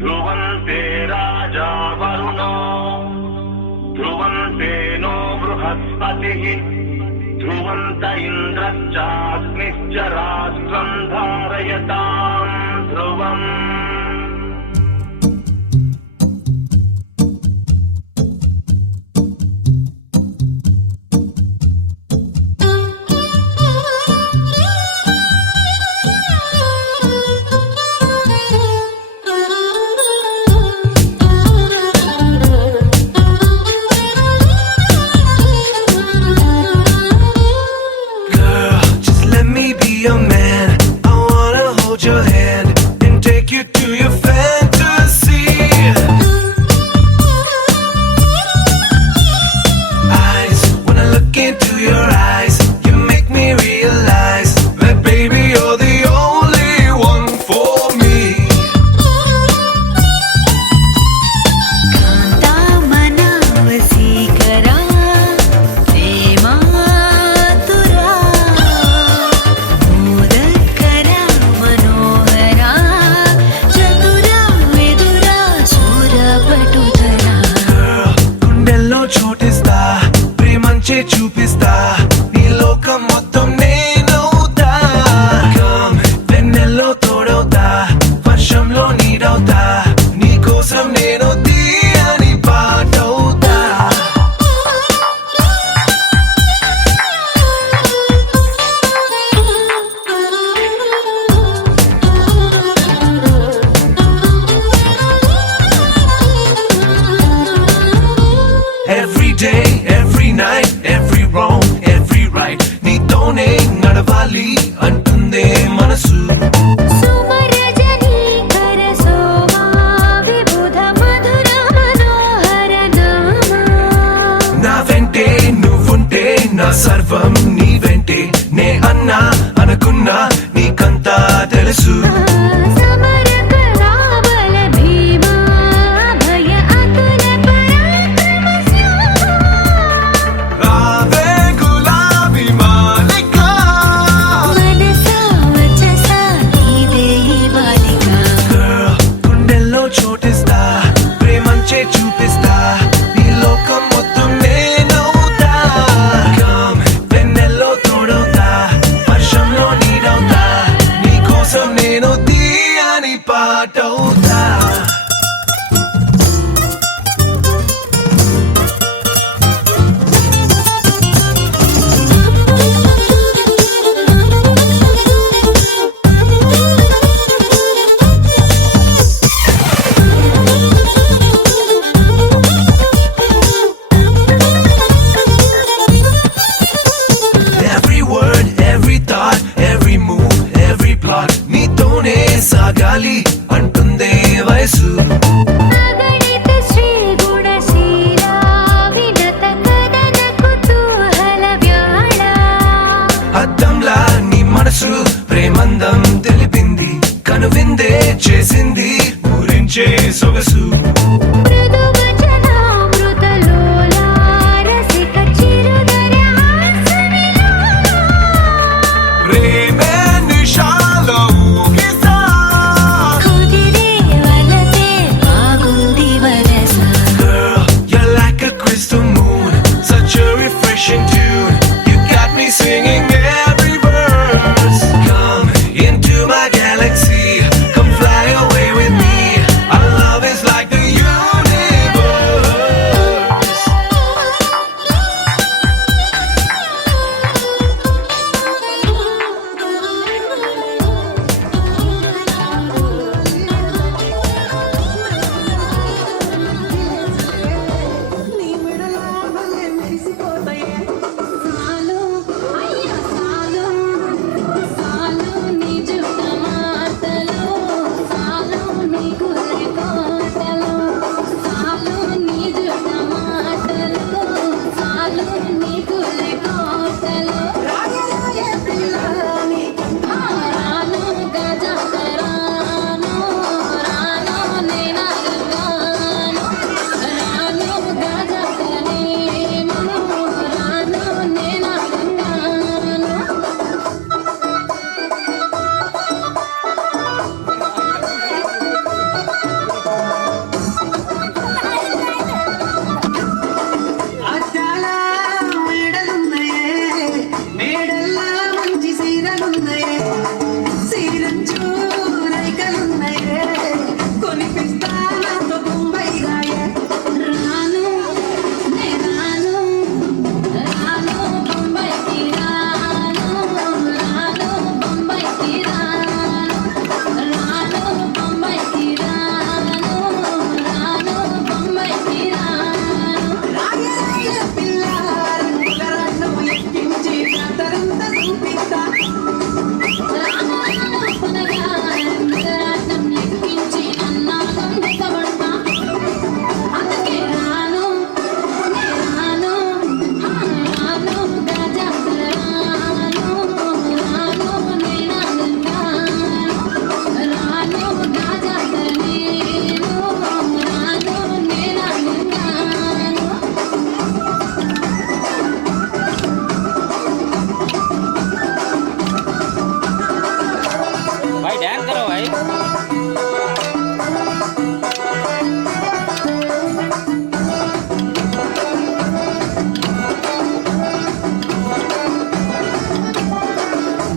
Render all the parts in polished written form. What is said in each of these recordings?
ध्रुवन्ते राजा वरुणो ध्रुवन्ते नो बृहस्पतिः ध्रुवन्त इन्द्रश्चाग्निश्च राष्ट्रं धारयतां ध्रुवम् Your man, I wanna hold your hand and take you to your fantasy. Eyes, when I look into your eyes, you make me realize that baby you're the only one for me. కాంతా మనవసీకరా ప్రేమాతురా మోదకరా మనోహరా చతురా విదురా సూరపటుధరా గుండెల్లో చోటిస్తా ప్రేమంచే చూపిస్తా నీ లోకం మొత్తం నేనవుతా Come, వెన్నెల్లో తోడవుతా వర్షంలో నీడవుతా నీ కోసం నేను తీయని పాటవుతా Every day, every night, every wrong, every right నీతోనే నడవాలి అంటుందే మనసు సుమరజనీకర శోభా విబుధ మధుర మనోహర నామా నా వెంటే నువ్వుంటే నా సర్వం నీ వెంటే నే అన్నా అనుకున్నా నీకంతా తెలుసు సమరక రాబల భీమా భయ అతుల పరాక్రమ శ్యామా రావే గులాబీ మాలిక మనసా వచసా నీదే బాలిక Girl, గుండెల్లో చోటిస్తా ప్రేమంచే చూపిస్తా నీ లోకం మొత్తం నేనవుతా Come, వెన్నెల్లో తోడవుతా వర్షంలో నీడవుతా నీ కోసం నేను తీయని పాటవుతా Every word, every thought, every move, every plot నీతోనే సాగాలి అంటుందే వయసు అగణిత శ్రీ గుణశీల వినత కదన కుతూహల వ్యాళ అద్దంలా నీ మనసు ప్రేమందం తెలిపింది కనువిందే చేసింది ఊరించే సొగసు మృదు వచనామృత లోలా రసిక చిరుదర హాసవిలోలా ప్రేమే నిషాలో ఊగిసా కుదిరే వలతే బాగుంది వరస Girl, you're like a crystal moon, such a refreshing tune. You got me singing every verse. Come into my galaxy, come fly away with me. Our love is like the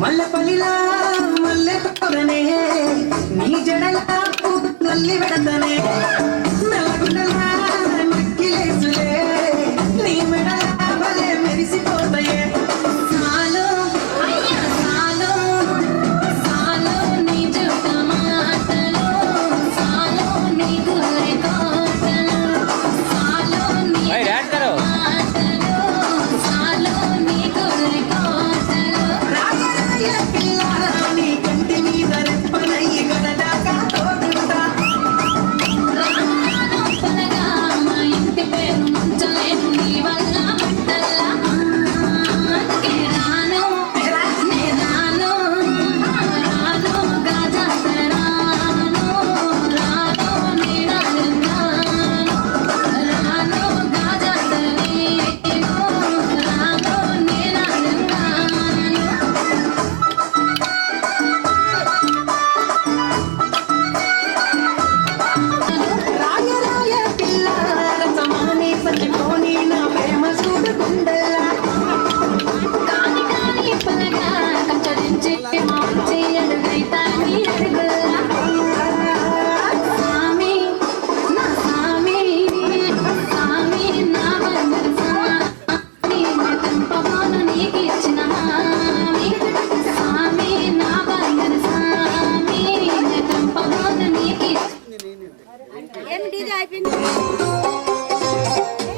మల్లెపల్లిలా మల్లె తోడనే నీ జడలా నల్లి వెడతనే నల్లగుండలా నక్కిలేసులే నీ మెడలా భలే మెరిసిపోతాయే సాలో అయ్యా సాలో సాలో నీ జుట్ట మాటలు సాలో నీ గురి కోటలు సాలో నీ మాటలు సాలో నీ గురి కోటలు రాజరాయ పిల్ల నీ కంటి మీద రెప్పనయ్యి గడదాకా తోడుంటా రాను పలగా మా ఇంటి పేరు ముంచలేను నీ వల్ల మంటల్లా అందుకే రాను నే రాను రాను గాజాత రాను రాను నే రాను రాను గాజాత నేను రాను నే రాను రాయరాయ పిల్ల రసమాని పట్టుకొని నా ప్రేమ చూడుకుండల్లా కాని కాని పలగా కచ్చరించి మార్చి అడుగైతా నీ అడుగుల్లా స్వామి నా స్వామి స్వామి నా బంగారు స్వామి తంపమాను నీకు ఇచ్చిన హామీ స్వామి నా బంగారు స్వామి తంపమాను నీకు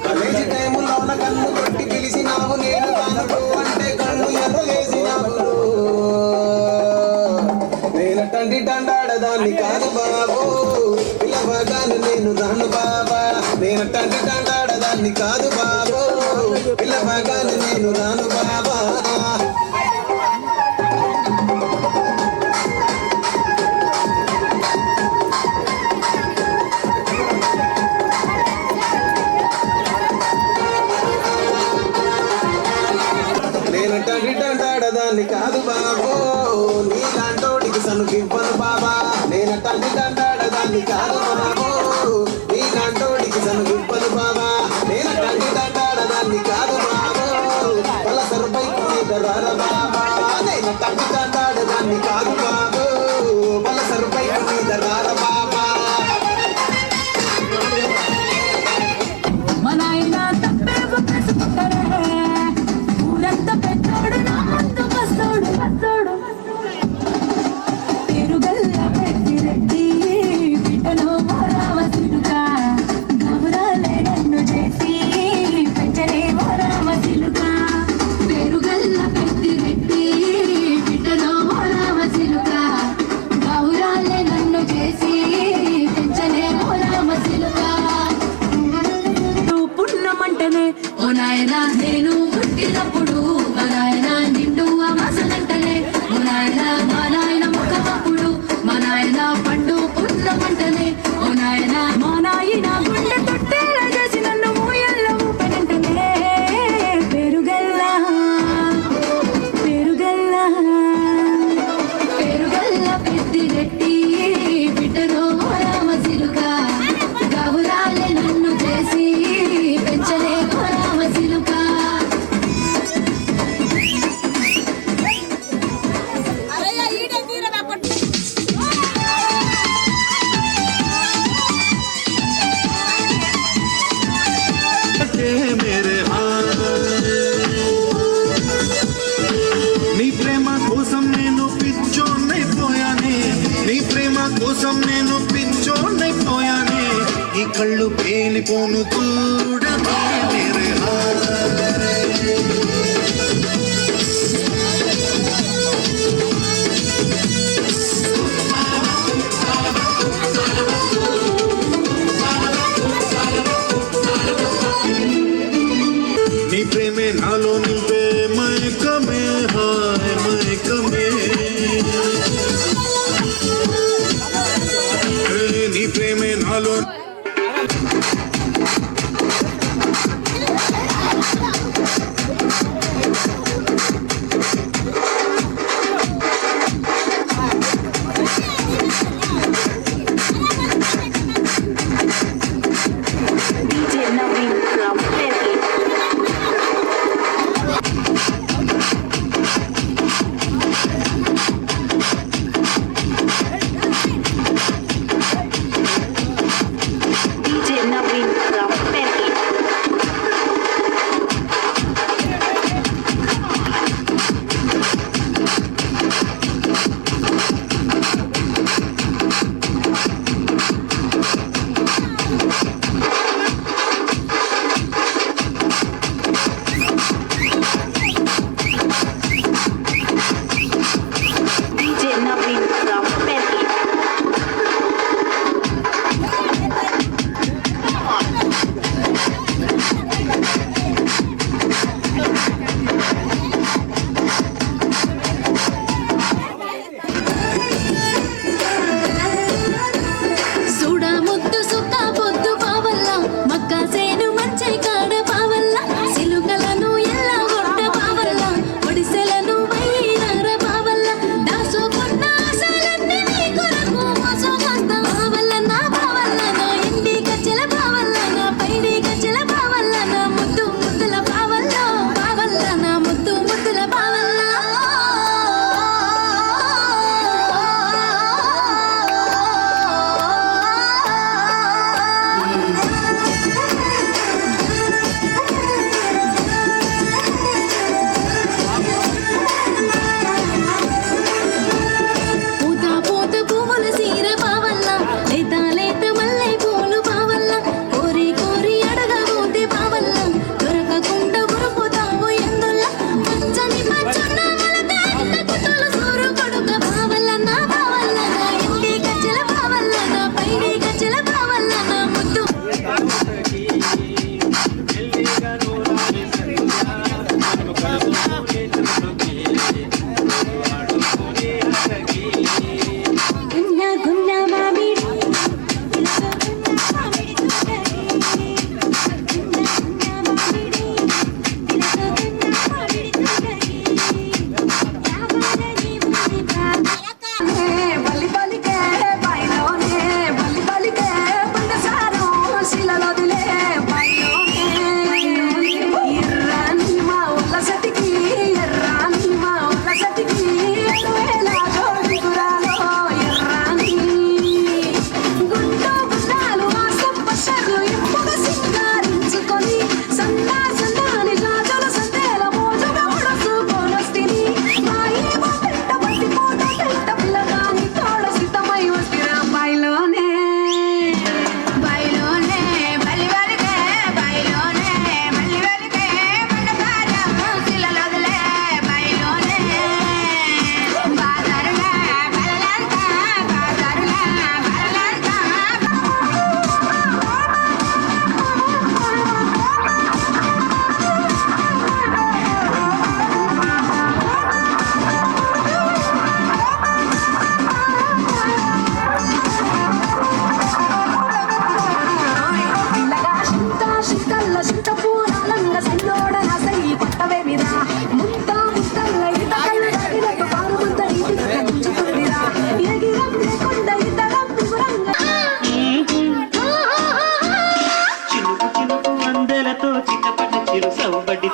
కాలేజీ టైములోన కన్ను కొట్టి పిలిచినావు నేను కానుడు అంటే కళ్ళు ఎర్రగేసినావు నేను తండ్రి తండాడదాన్ని కాదు బాబు పిల్లవగాను నేను రాను బాబా నేను తండ్రి తండాడదాన్ని కాదు బాబు పిల్లవగాను నేను రాను బాబా నేను తండ్రి తండాడదాన్ని కాదు బాబు నీలాంటోడికి సనుకివ్వను బాబా నేను తండ్రి తండాడదాన్ని కాదు బాబు నీలాంటోడికి సనుకివ్వను బాబా నేను తండ్రి తండాడదాన్ని కాదు బాబు పలసరు బైక్ మీద రార బాబా నేను తండ్రి తండాడదాన్ని కాదు బాబు పలసరు బైక్ మీద రార బాబా మా నాయన తప్పే ఒప్పేసుకుంటారే ఊరంతా పెద్దోడు నా ముందు వస్తోడు వస్తోడు తిరుగల్ల పెట్టి రెడ్డి బిడ్డలో రామసిలుగా గౌరాలే నన్ను చేసి పెంచలే రామసిలుగా పెరుగల్ల పెట్టి రెడ్డి బిడ్డలో రామసిలుగా గౌరాలే నన్ను చేసి పెంచలే రామసిలుగా పుణ్యమంటనే ఓ నాయనా నేను పుట్టినప్పుడు మా నాయన నిండు అమాసలంటనే ఓ నాయన మా నాయన ముఖమప్పుడు మా నాయన పండు పుణ్యమంటనే ఓ నాయన మా నాయన గుండె తొట్టేలా చేసి నన్ను మూయల్ల ఊపనంటనే పెరుగల్లా పెరుగల్లా పెరుగల్ల పెద్ది రెట్టి బిడ్డలో రామసిలుగా గౌరాలే నన్ను చేసి పెంచలే రామసిలుగా मेरे నీ ప్రేమ కోసం నేను పిచ్చోన్నైపోయానే నీ ప్రేమ కోసం నేను పిచ్చోన్నైపోయానే ఈ కళ్ళు పేలిపోను చూడమే మేరే నీ ప్రేమే నాలో నింపే మైకమే హాయ్ మైకమే నీ ప్రేమే నాలో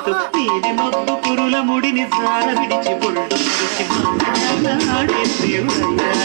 ముద్దు నీది మబ్బు కురుల ముడిని జార విడిచి బొళ్ళు మరిచి ఆడే దేవుడయ్యా